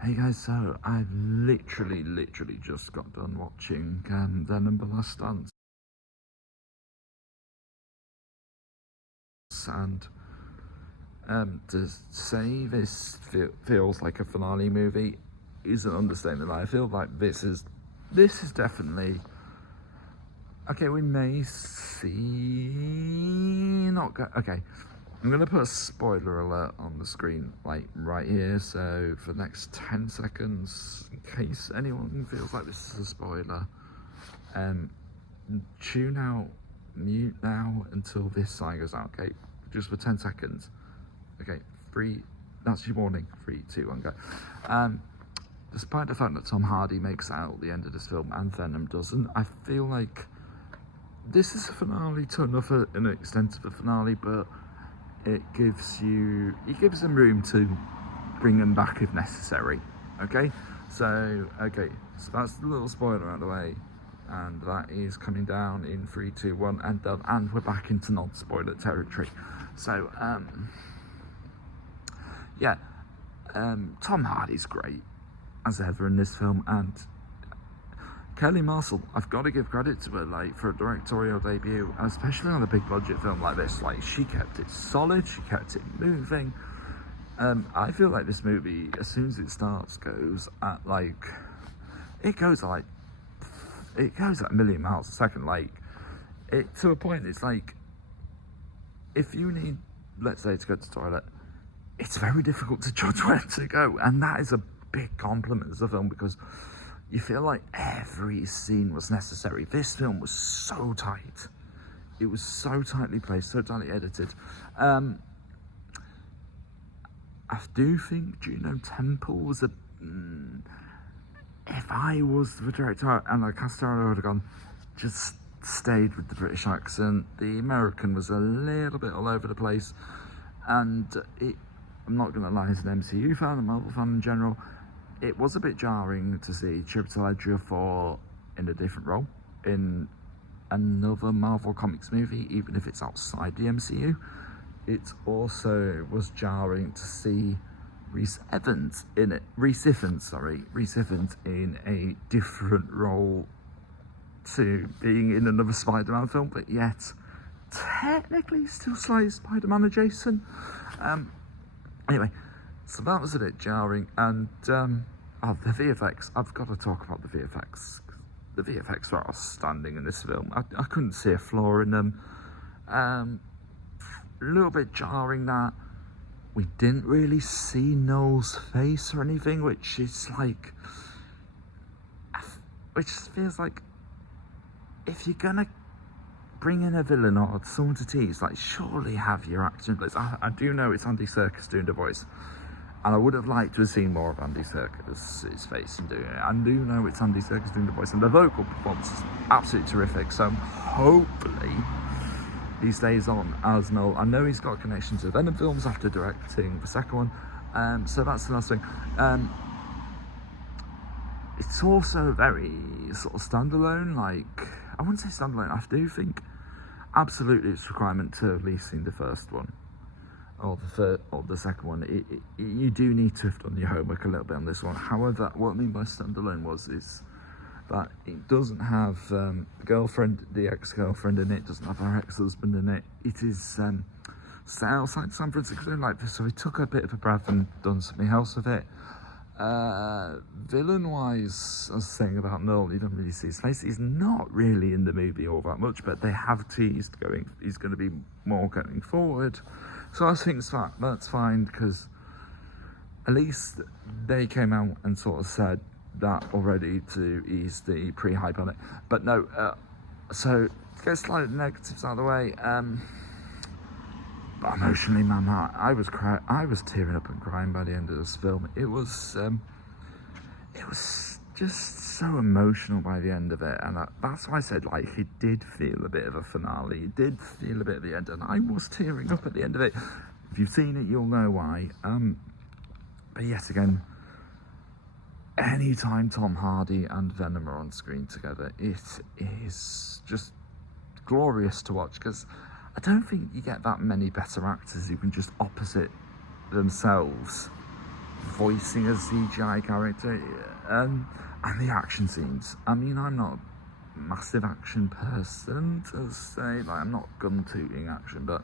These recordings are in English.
Hey guys, so I've literally just got done watching Venom: The Last Dance, and to say this feels like a finale movie is an understatement. I feel like this is definitely okay. We may see not go, okay. I'm gonna put a spoiler alert on the screen, like right here. So for the next 10 seconds, in case anyone feels like this is a spoiler, um, tune out, mute now until this sign goes out. Okay, just for 10 seconds. Okay, three. That's your warning. 3, 2, 1, go. Despite the fact that Tom Hardy makes it out at the end of this film and Venom doesn't, I feel like this is a finale to enough an extent of a finale, but it gives them room to bring them back if necessary. Okay, so that's the little spoiler out of the way, and that is coming down in 3, 2, 1, and done. And we're back into non-spoiler territory. So Tom Hardy's great as ever in this film, and Kelly Marshall, I've got to give credit to her, like, for a directorial debut, especially on a big budget film like this. Like, she kept it solid, she kept it moving. I feel like this movie, as soon as it starts, goes at a million miles a second. Like, it to a point. It's like, if you need, let's say, to go to the toilet, it's very difficult to judge where to go, and that is a big compliment as a film, because you feel like every scene was necessary. This film was so tight. It was so tightly placed, so tightly edited. I do think Juno Temple was a... if I was the director and I cast her, I would have gone, just stayed with the British accent. The American was a little bit all over the place. And I'm not going to lie, as an MCU fan, a Marvel fan in general, it was a bit jarring to see Chiwetel Ejiofor in a different role in another Marvel Comics movie, even if it's outside the MCU. It also was jarring to see Rhys Ifans in a different role to being in another Spider-Man film, but yet technically still slightly Spider-Man adjacent. Anyway, so that was a bit jarring, and the VFX, I've got to talk about the VFX. The VFX are outstanding in this film. I couldn't see a flaw in them. A little bit jarring that we didn't really see Noel's face or anything, which feels like, if you're gonna bring in a villain or someone to tease, like, surely have your actor in place. I do know it's Andy Serkis doing the voice, and I would have liked to have seen more of Andy Serkis' his face and doing it. I do know it's Andy Serkis doing the voice, and the vocal performance is absolutely terrific. So hopefully he stays on as Noel. I know he's got a connection to Venom films after directing the second one, so that's the last thing. It's also very sort of standalone. Like, I wouldn't say standalone. I do think absolutely it's a requirement to have at least seen the first one or the second one. You do need to have done your homework a little bit on this one. However, what I mean by standalone is that it doesn't have the ex-girlfriend in it. Doesn't have her ex-husband in it. It is set outside San Francisco like this, so he took a bit of a breath and done something else with it. Villain-wise, I was saying about Noel, you don't really see his face. He's not really in the movie all that much, but they have teased he's going to be more going forward. So I think that's fine, because at least they came out and sort of said that already to ease the pre-hype on it. But no, so to get slightly negatives out of the way, but emotionally, man, I was tearing up and crying by the end of this film. It was just so emotional by the end of it, and that's why I said, like, it did feel a bit of a finale. It did feel a bit at the end, and I was tearing up at the end of it. If you've seen it, you'll know why. But yet again, anytime Tom Hardy and Venom are on screen together, it is just glorious to watch, because I don't think you get that many better actors who can just opposite themselves voicing a CGI character, and the action scenes. I mean, I'm not a massive action person to say, like, I'm not gun-tooting action, but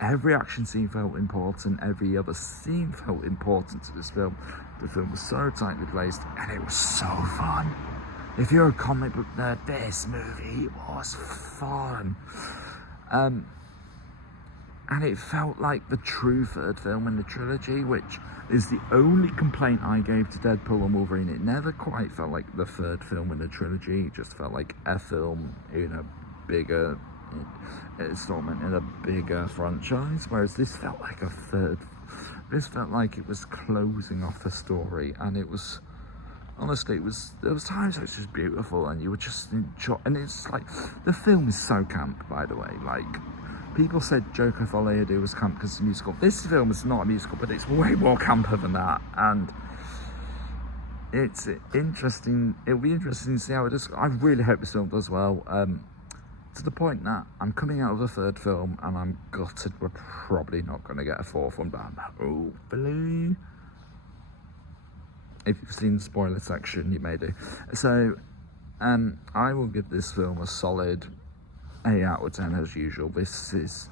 every action scene felt important, every other scene felt important to this film. The film was so tightly placed, and it was so fun. If you're a comic book nerd, this movie was fun. And it felt like the true third film in the trilogy, which is the only complaint I gave to Deadpool and Wolverine. It never quite felt like the third film in the trilogy. It just felt like a film in a bigger installment in a bigger franchise, whereas this felt like a third. This felt like it was closing off the story, and it was, honestly, there was times it was just beautiful, and you would just enjoy. And it's like, the film is so camp, by the way. Like, people said Joker Folie à Deux was camp because it's a musical. This film is not a musical, but it's way more camper than that, and it's interesting. It'll be interesting to see how it does. I really hope this film does well. To the point that I'm coming out of the third film and I'm gutted we're probably not going to get a fourth one, but hopefully, if you've seen the spoiler section, you may do. So, I will give this film a solid 8 out of 10 as usual. This is,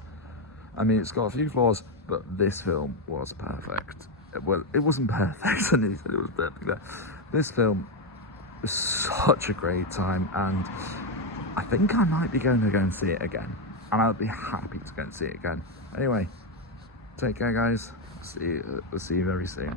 I mean, it's got a few flaws, but this film was perfect. Well, it wasn't perfect, and he said it was perfect. But this film was such a great time, and I think I might be going to go and see it again, and I would be happy to go and see it again. Anyway, take care, guys. We'll see you very soon.